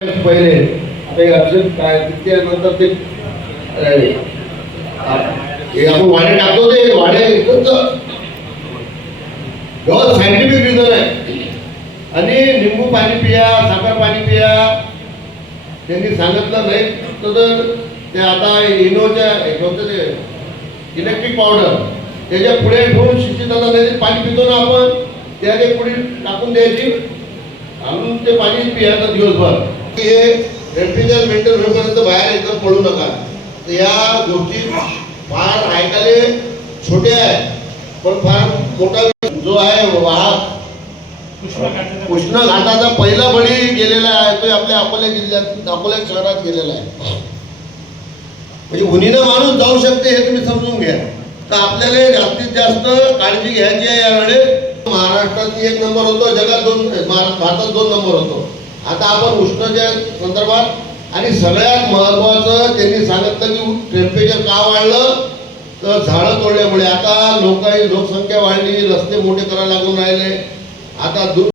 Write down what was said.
पहिले आता अर्जंट काय त्यानंतर ते आपण वाडे टाकतो ते वाडे गवत सायंटिफिक रिझन आहे आणि लिंबू पाणी पिया साखर पाणी पिया त्यांनी सांगितलं नाही तर ते आता इनोच्या कोणतं ते इलेक्ट्रिक पावडर त्याच्या पुढे ठेवून शिक्षितांना नाही पाणी पितो ना आपण त्याच्या पुढे टाकून द्यायची आणून ते पाणी पियाचं दिवसभर हे टेम्परेचर मेंटेन होईपर्यंत बाहेर एकदम पडू नका. तर या गोष्टी फार ऐकायला छोट्या आहेत पण फार मोठा जो आहे वाहक कृष्ण घाटाचा पहिला बळी गेलेला आहे तो आपल्या अकोला जिल्ह्यात अकोला शहरात गेलेला आहे. म्हणजे उन्हीनं माणूस जाऊ शकते हे तुम्ही समजून घ्या. तर आपल्याला जास्तीत जास्त काळजी घ्यायची आहे यावेळेस. महाराष्ट्रात 1 नंबर होतो, जगात भारतात 2 नंबर होतो. आता आपण उष्णतेच्या संदर्भात आणि सगळ्यात महत्वाचं त्यांनी सांगितलं की टेम्परेचर का वाढलं तर झाडं तोडल्यामुळे. आता लोकसंख्या वाढली, रस्ते मोठे करायला लागून राहिले. आता